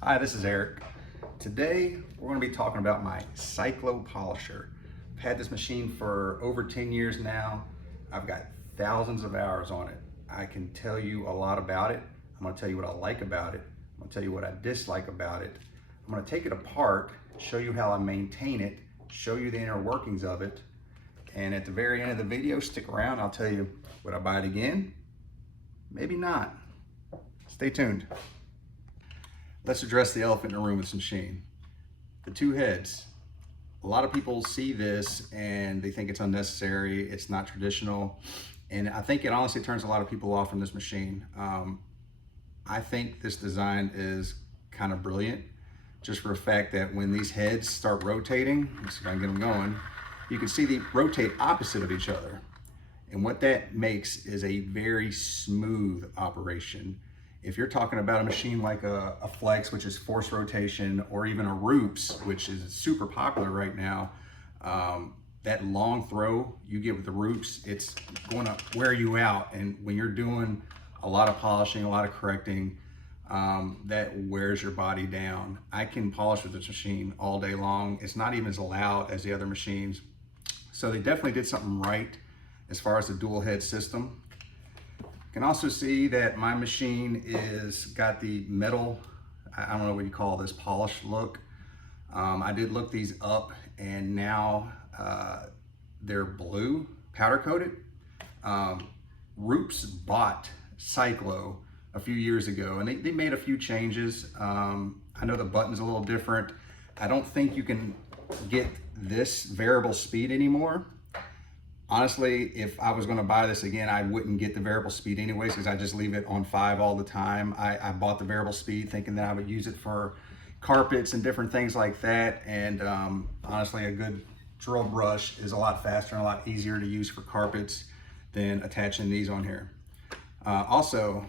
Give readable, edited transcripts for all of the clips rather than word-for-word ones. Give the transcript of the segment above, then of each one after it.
Hi, this is Eric. Today we're going to be talking about my Cyclo polisher. I've had this machine for over 10 years now. I've got thousands of hours on it. I can tell you a lot about it. I'm going to tell you what I like about it. I'm going to tell you what I dislike about it. I'm going to take it apart, show you how I maintain it, show you the inner workings of it, and at the very end of the video, stick around. I'll tell you, would I buy it again? Maybe not. Stay tuned. Let's address the elephant in the room with this machine. The two heads. A lot of people see this and they think it's unnecessary, it's not traditional, and I think it honestly turns a lot of people off from this machine. I think this design is kind of brilliant, just for the fact that when these heads start rotating, let's see if I can get them going, you can see they rotate opposite of each other. And what that makes is a very smooth operation. If you're talking about a machine like a Flex, which is forced rotation, or even a Roops, which is super popular right now, that long throw you get with the Roops, it's going to wear you out. And when you're doing a lot of polishing, a lot of correcting, that wears your body down. I can polish with this machine all day long. It's not even as loud as the other machines. So they definitely did something right as far as the dual head system. You can also see that my machine is got the metal, I don't know what you call this, polished look. I did look these up and now they're blue, powder coated. Roops bought Cyclo a few years ago and they made a few changes. I know the button's a little different. I don't think you can get this variable speed anymore. Honestly, if I was going to buy this again, I wouldn't get the variable speed anyways, because I just leave it on 5 all the time. I bought the variable speed thinking that I would use it for carpets and different things like that. And honestly, a good drill brush is a lot faster and a lot easier to use for carpets than attaching these on here. Also,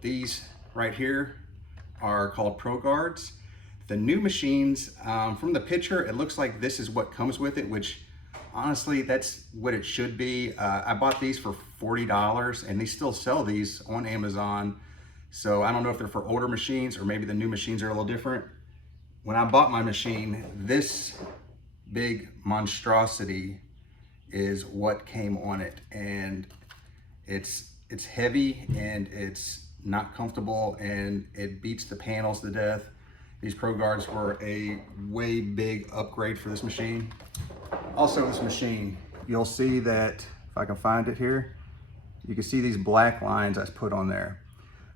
these right here are called Pro Guards. The new machines, from the picture, it looks like this is what comes with it, which honestly, that's what it should be. I bought these for $40 and they still sell these on Amazon. So I don't know if they're for older machines or maybe the new machines are a little different. When I bought my machine, this big monstrosity is what came on it. And it's heavy and it's not comfortable and it beats the panels to death. These Pro Guards were a way big upgrade for this machine. Also, this machine, you'll see that, if I can find it here, you can see these black lines I put on there.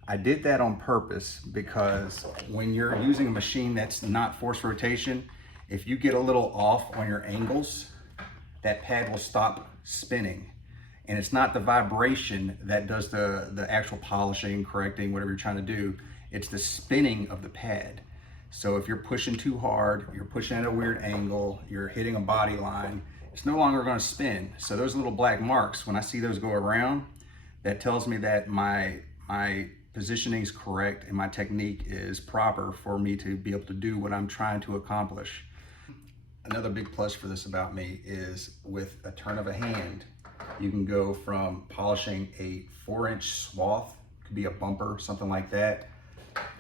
I did that on purpose because when you're using a machine that's not forced rotation, if you get a little off on your angles, that pad will stop spinning. And it's not the vibration that does the actual polishing, correcting, whatever you're trying to do, it's the spinning of the pad. So if you're pushing too hard, you're pushing at a weird angle, you're hitting a body line, it's no longer going to spin. So those little black marks, when I see those go around, that tells me that my positioning is correct and my technique is proper for me to be able to do what I'm trying to accomplish. Another big plus for this about me is with a turn of a hand, you can go from polishing a 4-inch swath, could be a bumper, something like that.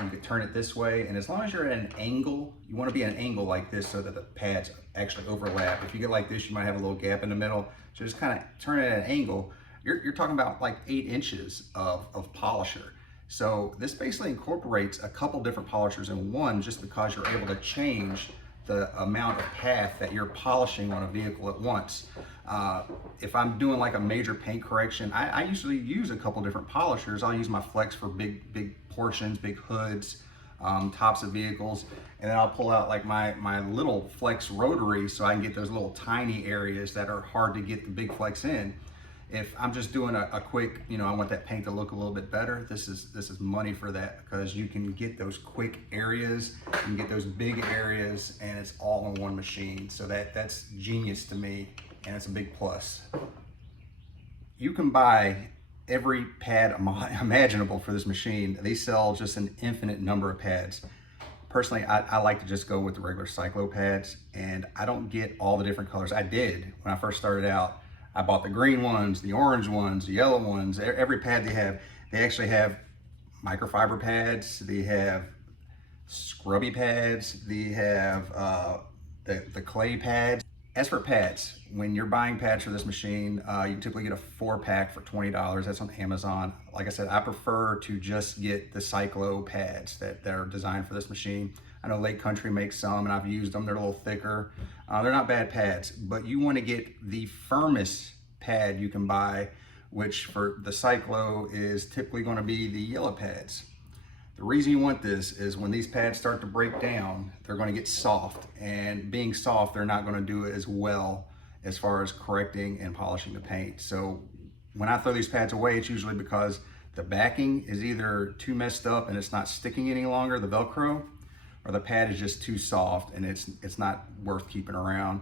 You can turn it this way, and as long as you're at an angle, you want to be at an angle like this so that the pads actually overlap. If you get like this, you might have a little gap in the middle. So just kind of turn it at an angle. You're talking about like 8 inches of polisher. So this basically incorporates a couple different polishers in one, just because you're able to change the amount of path that you're polishing on a vehicle at once. If I'm doing like a major paint correction, I usually use a couple different polishers. I'll use my Flex for big portions, big hoods, tops of vehicles, and then I'll pull out like my little Flex rotary so I can get those little tiny areas that are hard to get the big Flex in. If I'm just doing a quick, I want that paint to look a little bit better, this is money for that, because you can get those quick areas, you can get those big areas, and it's all in one machine. So that's genius to me, and it's a big plus. You can buy every pad imaginable for this machine. They sell just an infinite number of pads. Personally, I like to just go with the regular Cyclo pads, and I don't get all the different colors. I did when I first started out. I bought the green ones, the orange ones, the yellow ones. Every pad they actually have microfiber pads. They have scrubby pads. They have the clay pads. As for pads, when you're buying pads for this machine, you typically get a 4-pack for $20. That's on Amazon. Like I said, I prefer to just get the Cyclo pads that are designed for this machine. I know Lake Country makes some, and I've used them. They're a little thicker. They're not bad pads, but you want to get the firmest pad you can buy, which for the Cyclo is typically going to be the yellow pads. The reason you want this is when these pads start to break down, they're going to get soft, and being soft, they're not going to do it as well as far as correcting and polishing the paint. So when I throw these pads away, it's usually because the backing is either too messed up and it's not sticking any longer, the Velcro, or the pad is just too soft and it's not worth keeping around.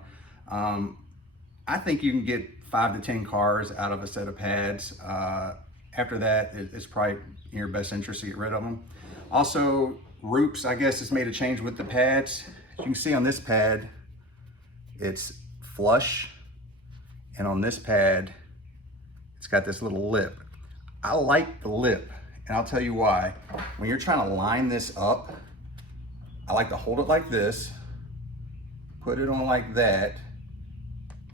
I think you can get 5 to 10 cars out of a set of pads. After that, it's probably in your best interest to get rid of them. Also, Roops, I guess, has made a change with the pads. As you can see on this pad, it's flush, and on this pad, it's got this little lip. I like the lip, and I'll tell you why. When you're trying to line this up, I like to hold it like this, put it on like that,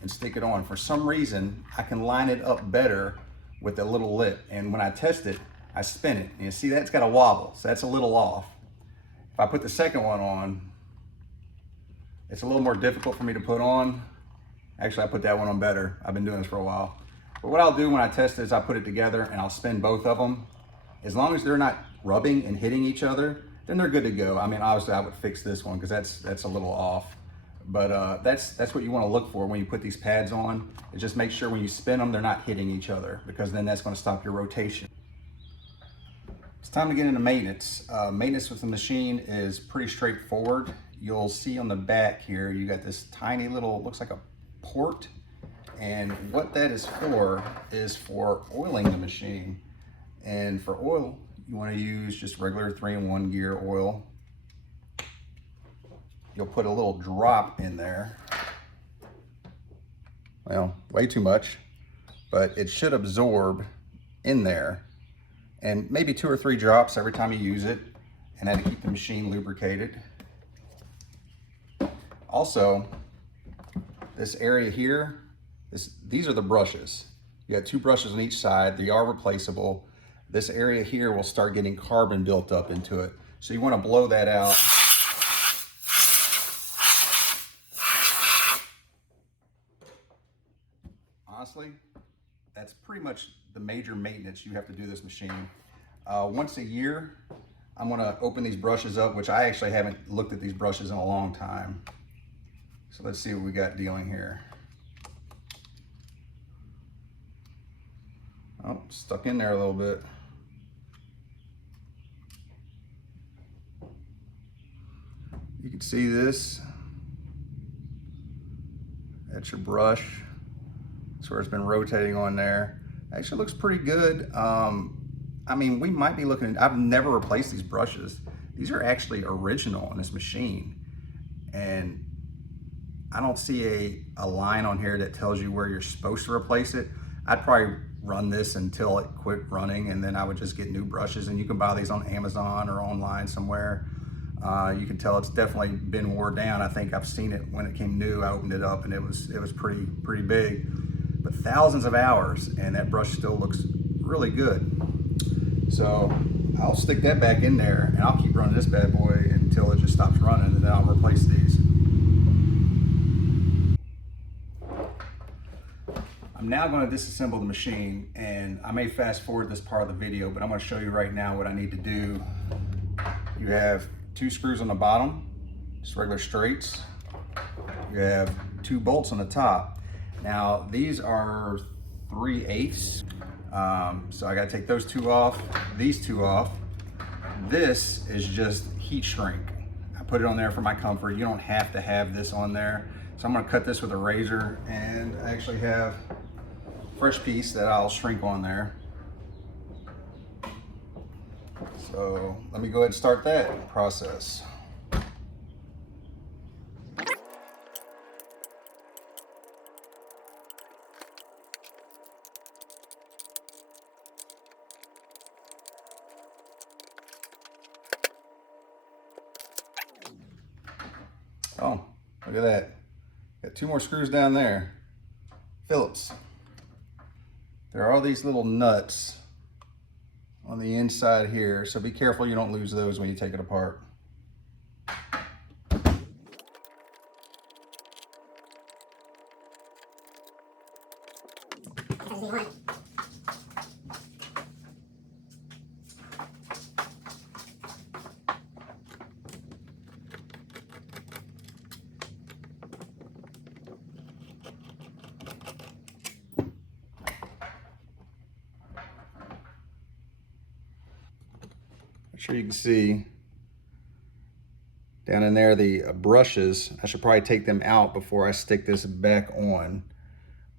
and stick it on. For some reason, I can line it up better with a little lip, and when I test it, I spin it, and you see that's got a wobble, so that's a little off. If I put the second one on, it's a little more difficult for me to put on. Actually, I put that one on better. I've been doing this for a while. But what I'll do when I test it is I put it together and I'll spin both of them. As long as they're not rubbing and hitting each other, then they're good to go. I mean, obviously I would fix this one because that's a little off. But that's what you want to look for when you put these pads on. Is just make sure when you spin them, they're not hitting each other, because then that's going to stop your rotation. It's time to get into maintenance. Maintenance with the machine is pretty straightforward. You'll see on the back here, you got this tiny little, looks like a port. And what that is for oiling the machine. And for oil, you want to use just regular 3-in-1 gear oil. You'll put a little drop in there. Well, way too much, but it should absorb in there. And maybe 2 or 3 drops every time you use it, and that'll keep the machine lubricated. Also, this area here, these are the brushes. You got 2 brushes on each side. They are replaceable. This area here will start getting carbon built up into it. So you want to blow that out. Honestly, that's pretty much the major maintenance you have to do this machine. Once a year, I'm gonna open these brushes up, which I actually haven't looked at these brushes in a long time. So let's see what we got dealing here. Oh, stuck in there a little bit. You can see this. That's your brush. That's where it's been rotating on there. Actually looks pretty good. I mean, we might be looking at, I've never replaced these brushes. These are actually original on this machine. And I don't see a line on here that tells you where you're supposed to replace it. I'd probably run this until it quit running, and then I would just get new brushes. And you can buy these on Amazon or online somewhere. You can tell it's definitely been worn down. I think I've seen it when it came new. I opened it up and it was pretty big. But thousands of hours, and that brush still looks really good. So I'll stick that back in there, and I'll keep running this bad boy until it just stops running, and then I'll replace these. I'm now going to disassemble the machine, and I may fast forward this part of the video, but I'm going to show you right now what I need to do. You have 2 screws on the bottom, just regular straights. You have 2 bolts on the top. Now these are 3/8. So I got to take those 2 off, these 2 off. This is just heat shrink. I put it on there for my comfort. You don't have to have this on there. So I'm going to cut this with a razor, and I actually have a fresh piece that I'll shrink on there. So let me go ahead and start that process. Oh, look at that. Got 2 more screws down there. Phillips. There are all these little nuts on the inside here, so be careful you don't lose those when you take it apart. I'm sure you can see down in there the brushes. I should probably take them out before I stick this back on,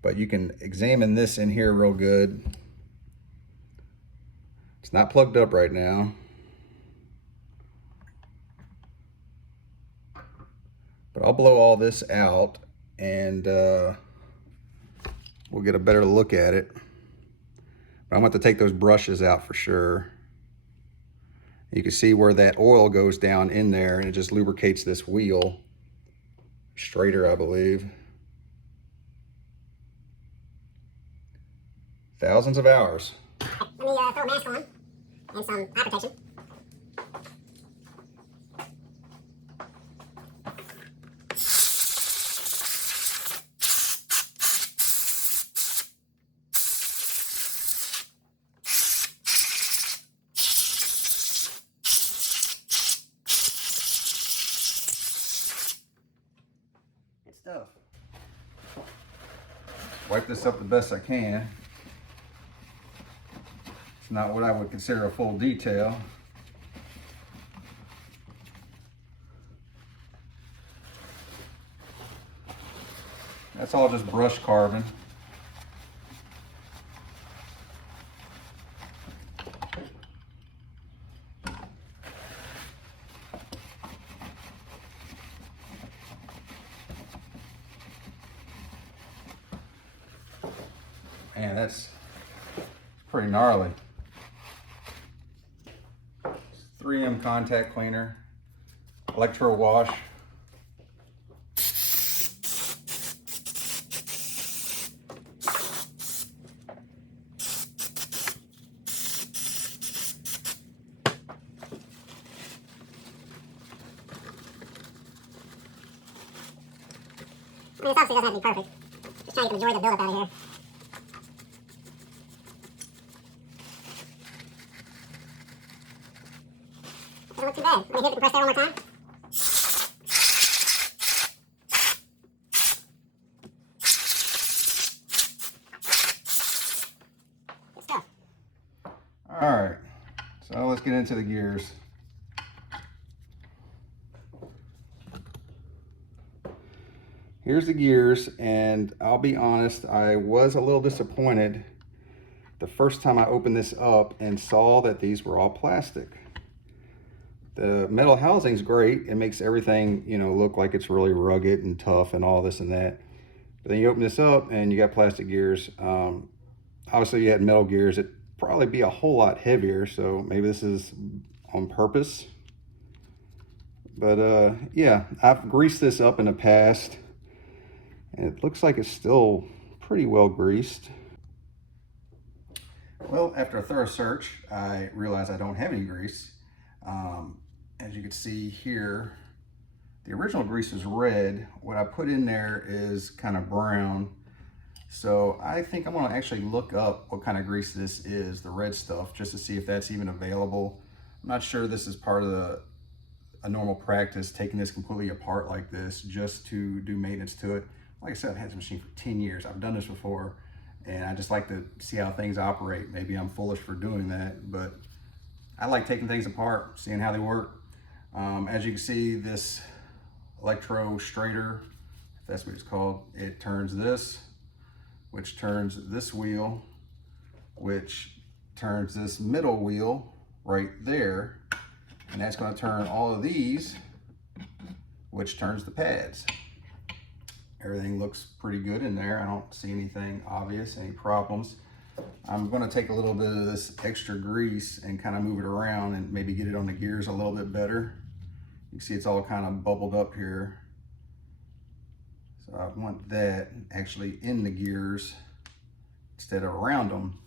but you can examine this in here real good. It's not plugged up right now, but I'll blow all this out and we'll get a better look at it. But I'm going to have to take those brushes out for sure. You can see where that oil goes down in there, and it just lubricates this wheel straighter, I believe. Thousands of hours. Let me throw a mask on and some eye protection. Good stuff. Wipe this up the best I can. It's not what I would consider a full detail. That's all just brush carbon. Man, that's pretty gnarly. 3M contact cleaner, electro wash. I mean, this obviously doesn't have to be perfect. Just trying to get the majority of the buildup out of here. Doesn't look too bad. Let me hit the compressor one more time. Good stuff. All right, so let's get into the gears. Here's the gears, and I'll be honest, I was a little disappointed the first time I opened this up and saw that these were all plastic. The metal housing's great. It makes everything, you know, look like it's really rugged and tough and all this and that. But then you open this up and you got plastic gears. Obviously you had metal gears. It'd probably be a whole lot heavier, so maybe this is on purpose. But yeah, I've greased this up in the past, and it looks like it's still pretty well greased. Well, after a thorough search, I realized I don't have any grease. As you can see here, the original grease is red. What I put in there is kind of brown. So I think I'm gonna actually look up what kind of grease this is, the red stuff, just to see if that's even available. I'm not sure this is part of a normal practice, taking this completely apart like this just to do maintenance to it. Like I said, I've had this machine for 10 years. I've done this before, and I just like to see how things operate. Maybe I'm foolish for doing that, but I like taking things apart, seeing how they work. As you can see, this electro straighter, if that's what it's called, it turns this, which turns this wheel, which turns this middle wheel right there, and that's going to turn all of these, which turns the pads. Everything looks pretty good in there. I don't see anything obvious, any problems. I'm going to take a little bit of this extra grease and kind of move it around and maybe get it on the gears a little bit better. You can see it's all kind of bubbled up here. So I want that actually in the gears instead of around them,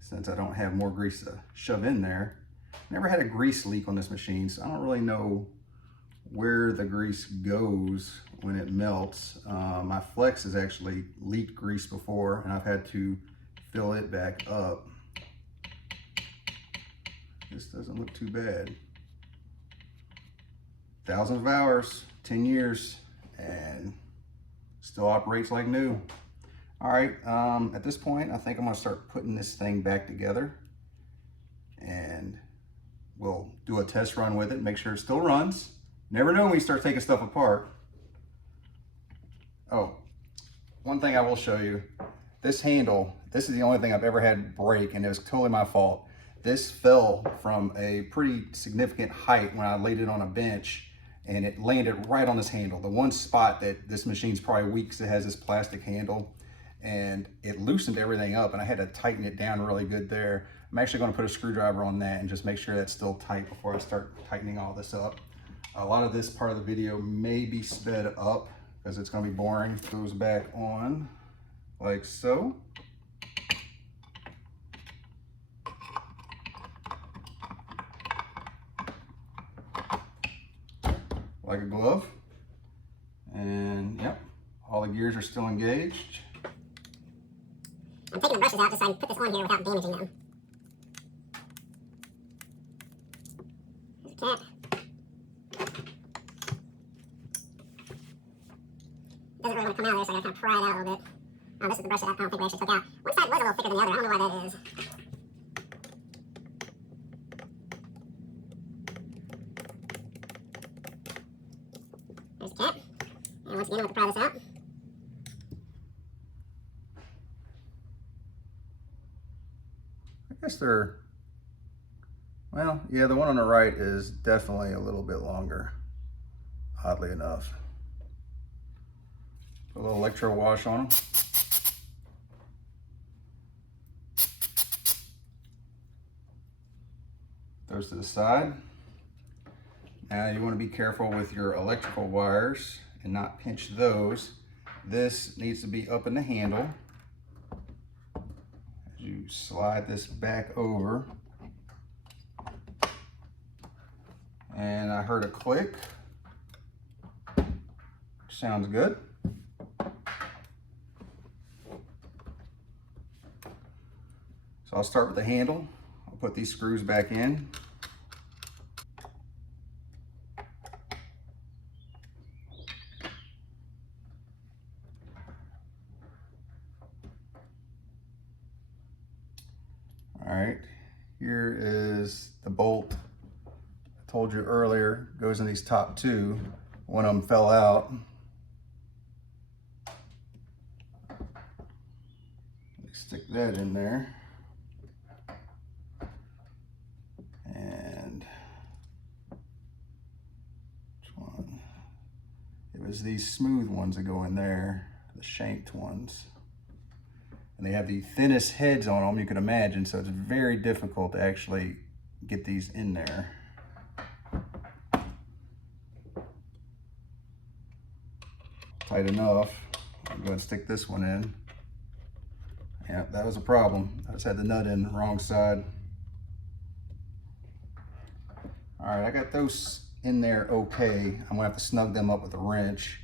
since I don't have more grease to shove in there. Never had a grease leak on this machine, so I don't really know where the grease goes when it melts. My flex has actually leaked grease before, and I've had to fill it back up. This doesn't look too bad. Thousands of hours, 10 years, and still operates like new. All right, at this point, I think I'm gonna start putting this thing back together, and we'll do a test run with it, make sure it still runs. Never know when you start taking stuff apart. Oh, one thing I will show you, this handle, this is the only thing I've ever had break, and it was totally my fault. This fell from a pretty significant height when I laid it on a bench, and it landed right on this handle. The one spot that this machine's probably weak because it has this plastic handle, and it loosened everything up, and I had to tighten it down really good there. I'm actually going to put a screwdriver on that and just make sure that's still tight before I start tightening all this up. A lot of this part of the video may be sped up because it's going to be boring. Goes back on like so. Like a glove. And yep, all the gears are still engaged. I'm taking the brushes out just so I can put this on here without damaging them. There's a cap. Doesn't really want to come out of there, so I gotta kind of pry it out a little bit. Oh, this is the brush that I don't think we actually took out. One side was a little thicker than the other. I don't know why that is. There's the cap. And once again, we'll have to pry this out. I guess they're, well, yeah, the one on the right is definitely a little bit longer, oddly enough. Put a little electro wash on them. Those to the side. Now you want to be careful with your electrical wires and not pinch those. This needs to be up in the handle. As you slide this back over. And I heard a click. Sounds good. So I'll start with the handle. I'll put these screws back in. All right, here is the bolt. I told you earlier, goes in these top two. One of them fell out. Stick that in there. And which one? It was these smooth ones that go in there, the shanked ones. And they have the thinnest heads on them you can imagine, so it's very difficult to actually get these in there. Tight enough. I'm going to stick this one in. Yeah, that was a problem. I just had the nut in the wrong side. All right, I got those in there okay. I'm gonna have to snug them up with a wrench.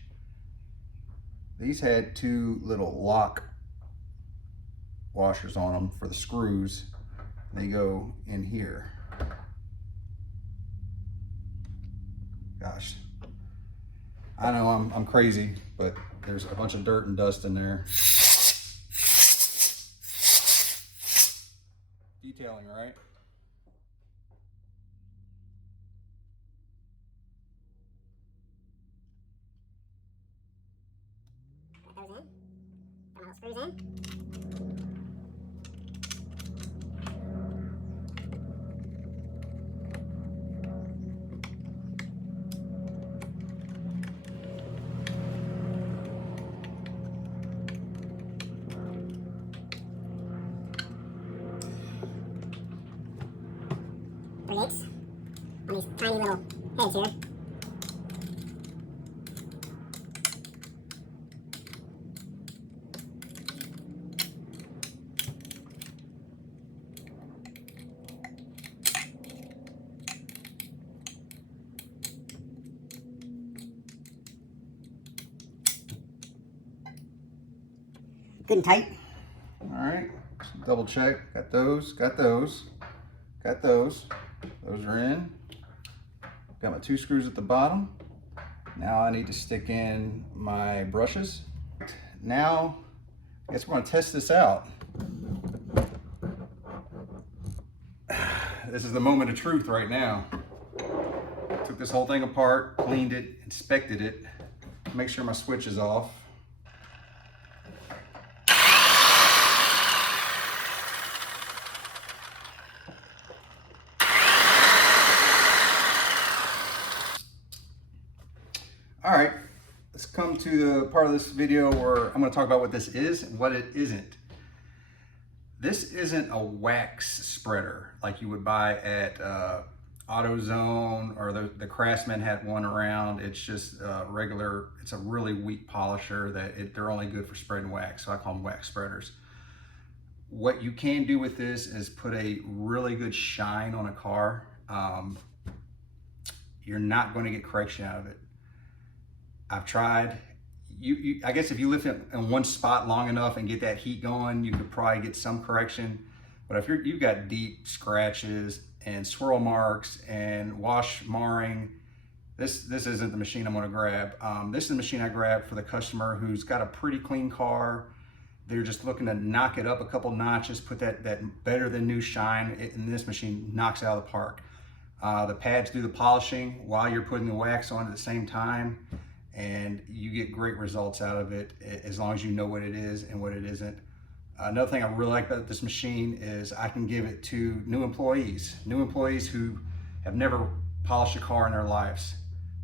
These had two little lock washers on them for the screws. They go in here. Gosh, I know I'm crazy, but there's a bunch of dirt and dust in there. Detailing, right? Put those in. Put my little screws in. Three-eighths on these tiny little heads here. good and tight. All right, double check. Got those, got those, got those. Those are in. Got my 2 screws at the bottom. Now I need to stick in my brushes. Now, I guess we're gonna test this out. This is the moment of truth right now. Took this whole thing apart, cleaned it, inspected it, make sure my switch is off. All right, let's come to the part of this video where I'm going to talk about what this is and what it isn't. This isn't a wax spreader like you would buy at AutoZone, or the Craftsman had one around. It's just regular. It's a really weak polisher that they're only good for spreading wax, so I call them wax spreaders. What you can do with this is put a really good shine on a car. You're not going to get correction out of it. I've tried. I guess if you lift it in one spot long enough and get that heat going, you could probably get some correction. But if you've got deep scratches and swirl marks and wash marring, this isn't the machine I'm going to grab. This is the machine I grabbed for the customer who's got a pretty clean car. They're just looking to knock it up a couple notches, put that better than new shine, and this machine knocks it out of the park. The pads do the polishing while you're putting the wax on at the same time, and you get great results out of it as long as you know what it is and what it isn't. Another thing I really like about this machine is I can give it to new employees who have never polished a car in their lives.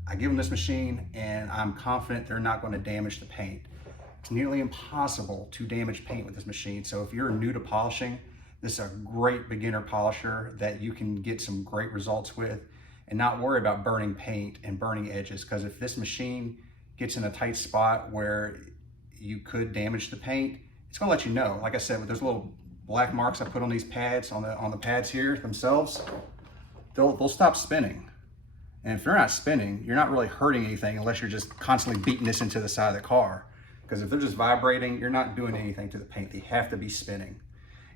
I give them this machine and I'm confident they're not going to damage the paint. It's nearly impossible to damage paint with this machine. So if you're new to polishing, this is a great beginner polisher that you can get some great results with and not worry about burning paint and burning edges. Because if this machine gets in a tight spot where you could damage the paint, it's gonna let you know. Like I said, with those little black marks I put on these pads, on the pads here themselves, they'll stop spinning. And if they're not spinning, you're not really hurting anything unless you're just constantly beating this into the side of the car. Because if they're just vibrating, you're not doing anything to the paint. They have to be spinning.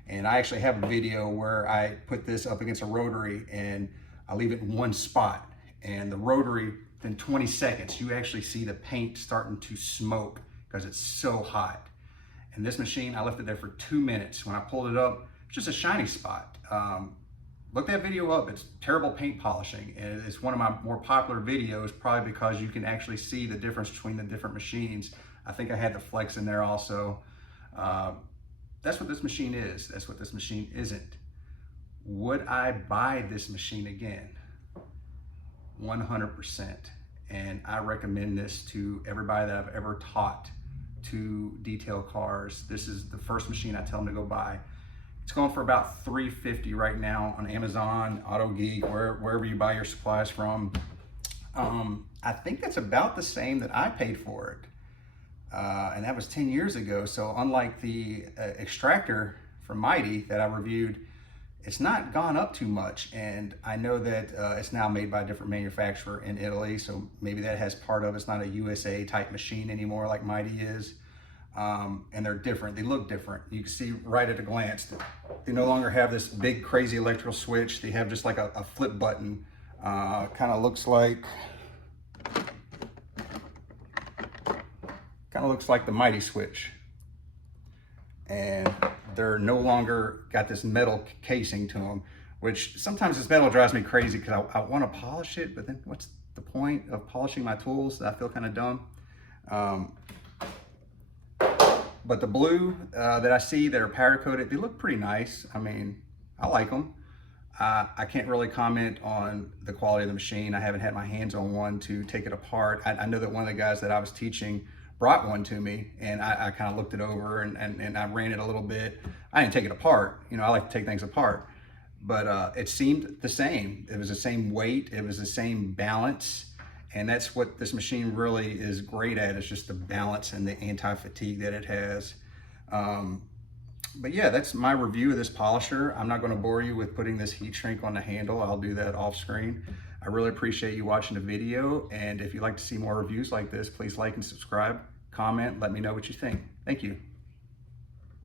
And I actually have a video where I put this up against a rotary and I leave it in one spot, and the rotary, in 20 seconds, you actually see the paint starting to smoke because it's so hot. And this machine, I left it there for 2 minutes. When I pulled it up, it's just a shiny spot. Look that video up. It's terrible paint polishing. And it's one of my more popular videos, probably because you can actually see the difference between the different machines. I think I had the flex in there also. That's what this machine is. That's what this machine isn't. Would I buy this machine again? 100%. And I recommend this to everybody that I've ever taught to detail cars. This is the first machine I tell them to go buy. It's going for about $350 right now on Amazon, AutoGeek, wherever you buy your supplies from. I think that's about the same that I paid for it. And that was 10 years ago. So unlike the extractor from Mighty that I reviewed, it's not gone up too much. And I know that it's now made by a different manufacturer in Italy. So maybe that has part of it. It's not a USA type machine anymore like Mighty is. And they're different. They look different. You can see right at a glance that they no longer have this big crazy electrical switch. They have just like a flip button. Kind of looks like the Mighty switch. And they're no longer got this metal casing to them, which sometimes this metal drives me crazy because I want to polish it, but then what's the point of polishing my tools? I feel kind of dumb. But the blue that I see that are powder coated, they look pretty nice. I mean, I like them. I can't really comment on the quality of the machine. I haven't had my hands on one to take it apart. I know that one of the guys that I was teaching brought one to me, and I kind of looked it over and I ran it a little bit. I didn't take it apart. You know, I like to take things apart. But it seemed the same. It was the same weight. It was the same balance. And that's what this machine really is great at, is just the balance and the anti-fatigue that it has. But yeah, that's my review of this polisher. I'm not going to bore you with putting this heat shrink on the handle. I'll do that off screen. I really appreciate you watching the video. And if you'd like to see more reviews like this, please like and subscribe, comment, let me know what you think. Thank you.